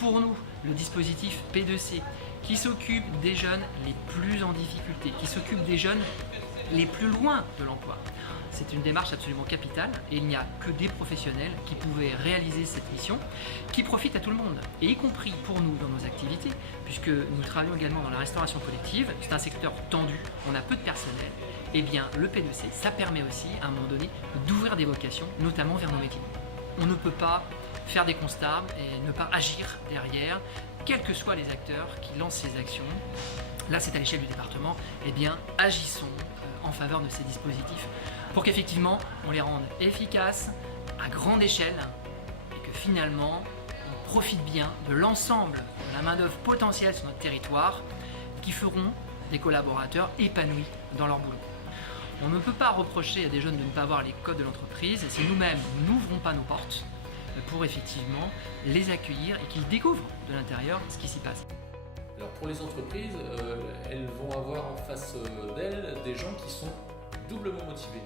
pour nous le dispositif P2C qui s'occupe des jeunes les plus en difficulté, qui s'occupe des jeunes les plus loin de l'emploi. C'est une démarche absolument capitale et il n'y a que des professionnels qui pouvaient réaliser cette mission qui profite à tout le monde, et y compris pour nous dans nos activités, puisque nous travaillons également dans la restauration collective. C'est un secteur tendu, on a peu de personnel, et bien le P2C, ça permet aussi à un moment donné d'ouvrir des vocations, notamment vers nos métiers. On ne peut pas faire des constats et ne pas agir derrière, quels que soient les acteurs qui lancent ces actions. Là c'est à l'échelle du département, eh bien agissons en faveur de ces dispositifs pour qu'effectivement on les rende efficaces à grande échelle et que finalement on profite bien de l'ensemble de la main-d'œuvre potentielle sur notre territoire qui feront des collaborateurs épanouis dans leur boulot. On ne peut pas reprocher à des jeunes de ne pas avoir les codes de l'entreprise si nous-mêmes n'ouvrons pas nos portes pour effectivement les accueillir et qu'ils découvrent de l'intérieur ce qui s'y passe. Alors pour les entreprises, elles vont avoir en face d'elles des gens qui sont doublement motivés.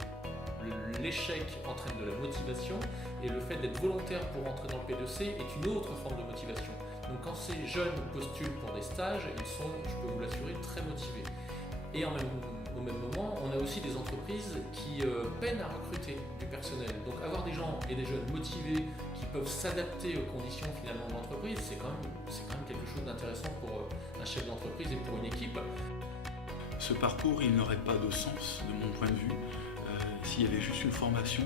L'échec entraîne de la motivation et le fait d'être volontaire pour entrer dans le P2C est une autre forme de motivation. Donc quand ces jeunes postulent pour des stages, ils sont, je peux vous l'assurer, très motivés. Et au même moment, on a aussi des entreprises qui peinent à recruter du personnel. Donc avoir des gens et des jeunes motivés qui peuvent s'adapter aux conditions finalement de l'entreprise, c'est quand même quelque chose d'intéressant pour un chef d'entreprise et pour une équipe. Ce parcours, il n'aurait pas de sens, de mon point de vue, s'il y avait juste une formation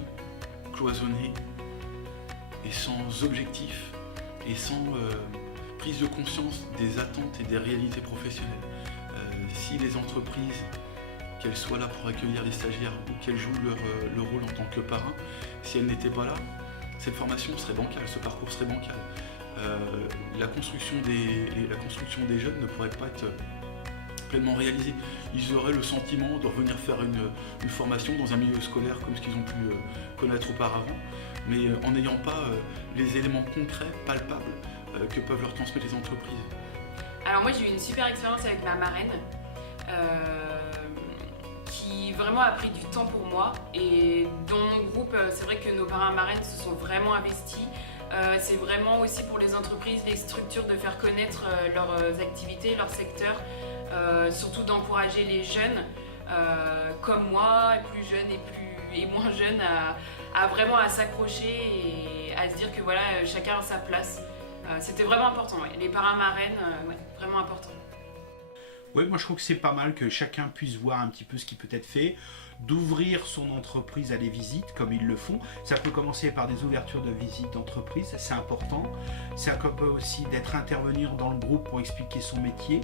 cloisonnée et sans objectif et sans prise de conscience des attentes et des réalités professionnelles. Si les entreprises, qu'elles soient là pour accueillir les stagiaires ou qu'elles jouent leur rôle en tant que parrain, si elles n'étaient pas là, cette formation serait bancale, ce parcours serait bancal. La construction des jeunes ne pourrait pas être pleinement réalisée. Ils auraient le sentiment de revenir faire une formation dans un milieu scolaire comme ce qu'ils ont pu connaître auparavant, mais en n'ayant pas les éléments concrets, palpables, que peuvent leur transmettre les entreprises. Alors moi j'ai eu une super expérience avec ma marraine qui vraiment a pris du temps pour moi, et dans mon groupe c'est vrai que nos parrains marraines se sont vraiment investis. C'est vraiment aussi pour les entreprises, les structures de faire connaître leurs activités, leur secteur, surtout d'encourager les jeunes comme moi, plus jeunes et moins jeunes à vraiment à s'accrocher et à se dire que voilà, chacun a sa place. C'était vraiment important, ouais. Les parrains marraines, ouais, vraiment important. Oui, moi je trouve que c'est pas mal que chacun puisse voir un petit peu ce qui peut être fait, d'ouvrir son entreprise à des visites comme ils le font. Ça peut commencer par des ouvertures de visites d'entreprise, c'est important. Ça peut aussi d'être intervenir dans le groupe pour expliquer son métier.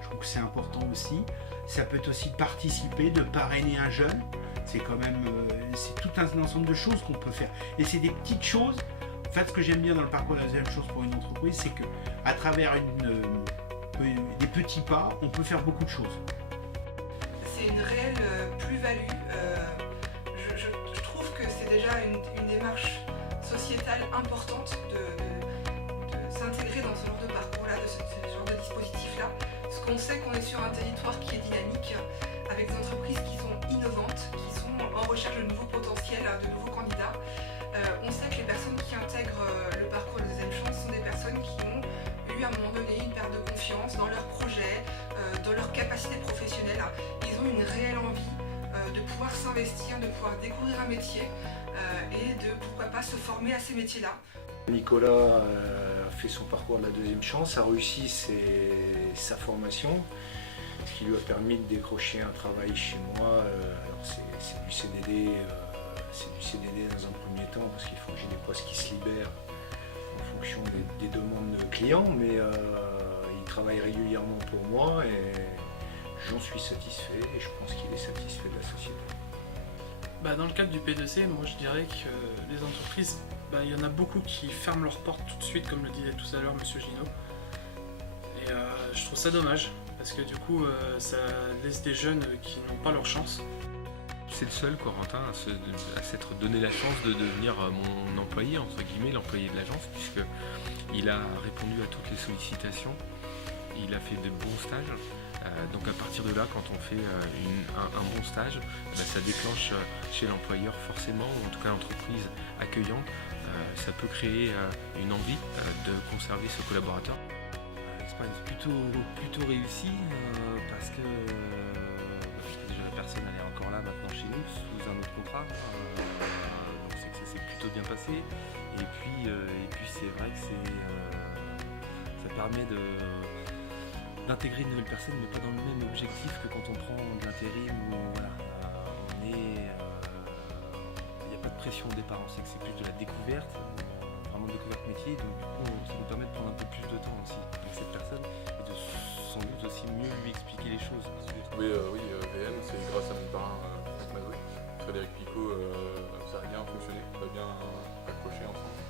Je trouve que c'est important aussi. Ça peut aussi participer, de parrainer un jeune. C'est quand même, c'est tout un ensemble de choses qu'on peut faire. Et c'est des petites choses. En fait, ce que j'aime bien dans le parcours de la deuxième chose pour une entreprise, c'est que à travers des petits pas, on peut faire beaucoup de choses. C'est une réelle plus-value. Je trouve que c'est déjà une démarche sociétale importante de s'intégrer dans ce genre de parcours-là, de ce genre de dispositif-là. Parce qu'on sait qu'on est sur un territoire qui est dynamique, avec des entreprises qui sont innovantes, qui sont en recherche de nouveaux potentiels, de nouveaux candidats. On sait que les personnes qui intègrent le parcours de deuxième chance sont des personnes qui ont eu à un moment donné une perte de confiance dans leurs projets, dans leurs capacités professionnelles. Ils ont une réelle envie de pouvoir s'investir, de pouvoir découvrir un métier et de pourquoi pas se former à ces métiers-là. Nicolas a fait son parcours de la deuxième chance, a réussi sa formation, ce qui lui a permis de décrocher un travail chez moi. Alors c'est du CDD. C'est du CDD dans un premier temps parce qu'il faut que j'ai des postes qui se libèrent en fonction des demandes de clients, mais il travaille régulièrement pour moi et j'en suis satisfait et je pense qu'il est satisfait de la société. Dans le cadre du P2C, moi je dirais que les entreprises, il y en a beaucoup qui ferment leurs portes tout de suite, comme le disait tout à l'heure Monsieur Gino. Et je trouve ça dommage parce que du coup ça laisse des jeunes qui n'ont pas leur chance. C'est le seul, Corentin, à s'être donné la chance de devenir mon employé, entre guillemets, l'employé de l'agence, puisqu'il a répondu à toutes les sollicitations, il a fait de bons stages. Donc à partir de là, quand on fait un bon stage, ça déclenche chez l'employeur forcément, ou en tout cas l'entreprise accueillante, ça peut créer une envie de conserver ce collaborateur. Expérience plutôt réussie parce que déjà la personne elle est encore là maintenant chez nous sous un autre contrat, donc c'est que ça s'est plutôt bien passé. Et puis c'est vrai que ça permet d'intégrer une nouvelle personne, mais pas dans le même objectif que quand on prend de l'intérim où voilà, il n'y a pas de pression au départ, on sait que c'est plus de la découverte. Vraiment découverte métier, donc du coup ça nous permet de prendre un peu plus de temps aussi avec cette personne et de sans doute aussi mieux lui expliquer les choses. Oui, VM, c'est grâce à mon parrain Franck Mazoué. Frédéric Picot, ça a bien fonctionné, on a bien accroché ensemble.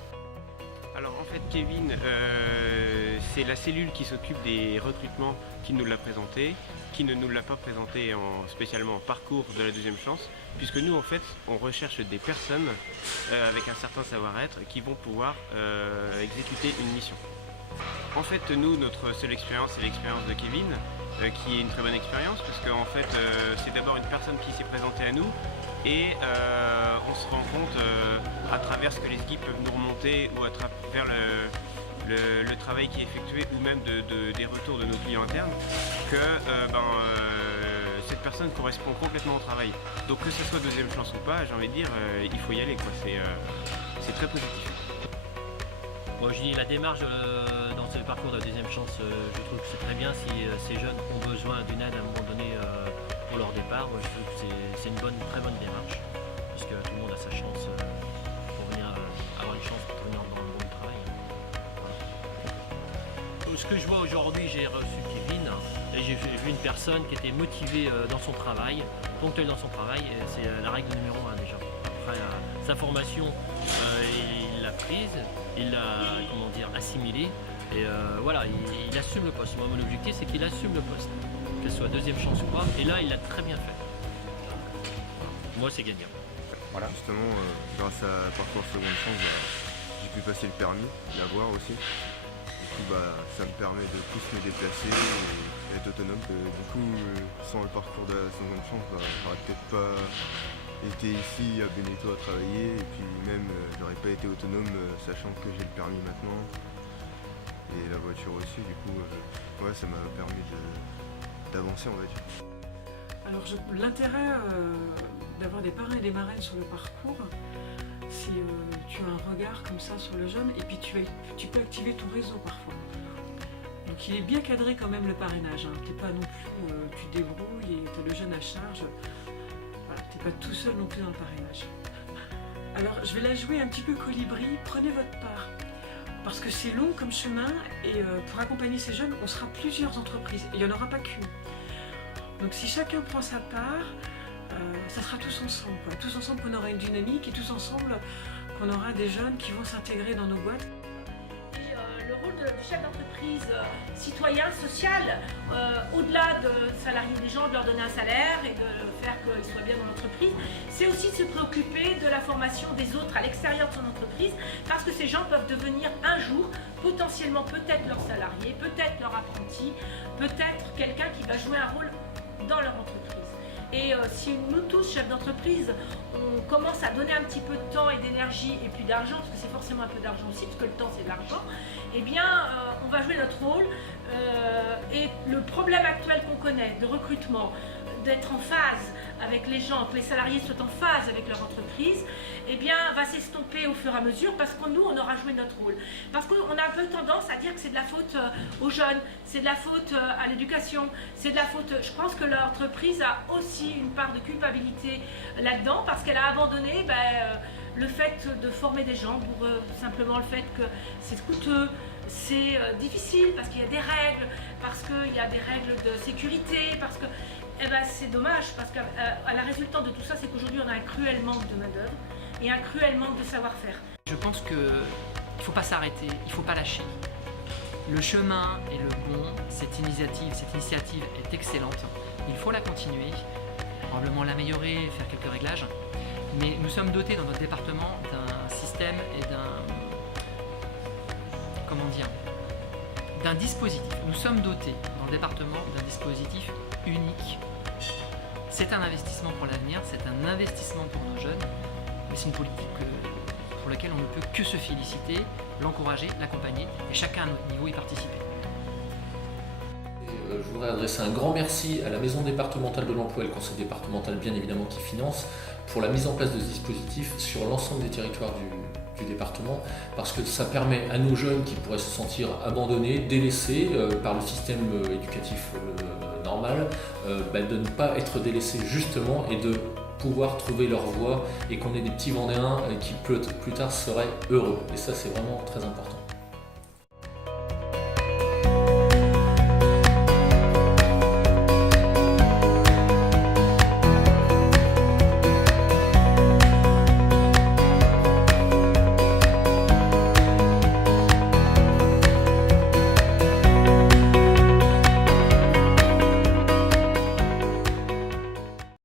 Alors en fait Kevin, c'est la cellule qui s'occupe des recrutements qui nous l'a présenté, qui ne nous l'a pas présenté spécialement en parcours de la deuxième chance, puisque nous en fait on recherche des personnes avec un certain savoir-être qui vont pouvoir exécuter une mission. En fait nous, notre seule expérience c'est l'expérience de Kevin, qui est une très bonne expérience, parce qu'en fait c'est d'abord une personne qui s'est présentée à nous, et on se rend compte à travers ce que les équipes peuvent nous remonter ou à travers le travail qui est effectué ou même des retours de nos clients internes que cette personne correspond complètement au travail. Donc que ce soit deuxième chance ou pas, j'ai envie de dire, il faut y aller, quoi. C'est très positif. Moi je dis la démarche dans ce parcours de deuxième chance, je trouve que c'est très bien si ces jeunes ont besoin d'une aide à un moment donné pour leur départ. Moi je trouve que c'est une très bonne démarche, parce que tout le monde a sa chance pour venir avoir une chance pour venir dans le monde du travail. Voilà. Ce que je vois aujourd'hui, j'ai reçu Kevin et j'ai vu une personne qui était motivée dans son travail, ponctuelle dans son travail, et c'est la règle numéro 1 déjà. Après sa formation, il l'a prise, il l'a assimilée, et voilà, il assume le poste. Moi mon objectif c'est qu'il assume le poste, que ce soit deuxième chance ou pas, et là il l'a très bien fait. Moi c'est gagnant. Voilà. Justement, grâce à parcours seconde chance, j'ai pu passer le permis, l'avoir aussi. Du coup ça me permet de plus me déplacer et être autonome. Du coup sans le parcours de la seconde chance, j'aurais peut-être pas été ici à Beneteau à travailler, et puis même j'aurais pas été autonome sachant que j'ai le permis maintenant et la voiture aussi. Du coup ça m'a permis d'avancer, on va dire. Alors l'intérêt d'avoir des parrains et des marraines sur le parcours, c'est tu as un regard comme ça sur le jeune, et puis tu peux activer ton réseau parfois. Donc il est bien cadré quand même le parrainage, hein. T'es pas non plus, tu te débrouilles et tu as le jeune à charge. Voilà, t'es pas tout seul non plus dans le parrainage. Alors je vais la jouer un petit peu colibri, prenez votre part. Parce que c'est long comme chemin, et pour accompagner ces jeunes, on sera plusieurs entreprises, et il n'y en aura pas qu'une. Donc si chacun prend sa part, ça sera tous ensemble, quoi. Tous ensemble qu'on aura une dynamique, et tous ensemble qu'on aura des jeunes qui vont s'intégrer dans nos boîtes. Le rôle du chef d'entreprise citoyen, social, au-delà de salarier des gens, de leur donner un salaire et de faire qu'ils soient bien dans l'entreprise, c'est aussi de se préoccuper de la formation des autres à l'extérieur de son entreprise, parce que ces gens peuvent devenir un jour potentiellement peut-être leur salarié, peut-être leur apprenti, peut-être quelqu'un qui va jouer un rôle dans leur entreprise. Et si nous tous, chefs d'entreprise, on commence à donner un petit peu de temps et d'énergie et puis d'argent, parce que c'est forcément un peu d'argent aussi, parce que le temps c'est de l'argent, eh bien on va jouer notre rôle. Et le problème actuel qu'on connaît de recrutement, d'être en phase avec les gens, que les salariés soient en phase avec leur entreprise, eh bien va s'estomper au fur et à mesure, parce que nous on aura joué notre rôle. Parce qu'on a un peu tendance à dire que c'est de la faute aux jeunes, c'est de la faute à l'éducation, c'est de la faute. Je pense que l'entreprise a aussi une part de culpabilité là-dedans, parce qu'elle a abandonné le fait de former des gens pour simplement le fait que c'est coûteux, c'est difficile, parce qu'il y a des règles, parce qu'il y a des règles de sécurité, parce que c'est dommage, parce que la résultante de tout ça, c'est qu'aujourd'hui on a un cruel manque de main-d'œuvre et un cruel manque de savoir-faire. Je pense qu'il ne faut pas s'arrêter, il ne faut pas lâcher. Le chemin est le bon, cette initiative est excellente, il faut la continuer, probablement l'améliorer, faire quelques réglages, mais nous sommes dotés dans notre département d'un système et d'un dispositif. Nous sommes dotés dans le département d'un dispositif unique. C'est un investissement pour l'avenir, c'est un investissement pour nos jeunes, mais c'est une politique que pour laquelle on ne peut que se féliciter, l'encourager, l'accompagner et chacun à notre niveau y participer. Je voudrais adresser un grand merci à la Maison départementale de l'emploi et le Conseil départemental bien évidemment qui finance pour la mise en place de ce dispositif sur l'ensemble des territoires du département, parce que ça permet à nos jeunes qui pourraient se sentir abandonnés, délaissés par le système éducatif normal, de ne pas être délaissés justement et de pouvoir trouver leur voie et qu'on ait des petits Vendéens qui plus tard seraient heureux. Et ça c'est vraiment très important.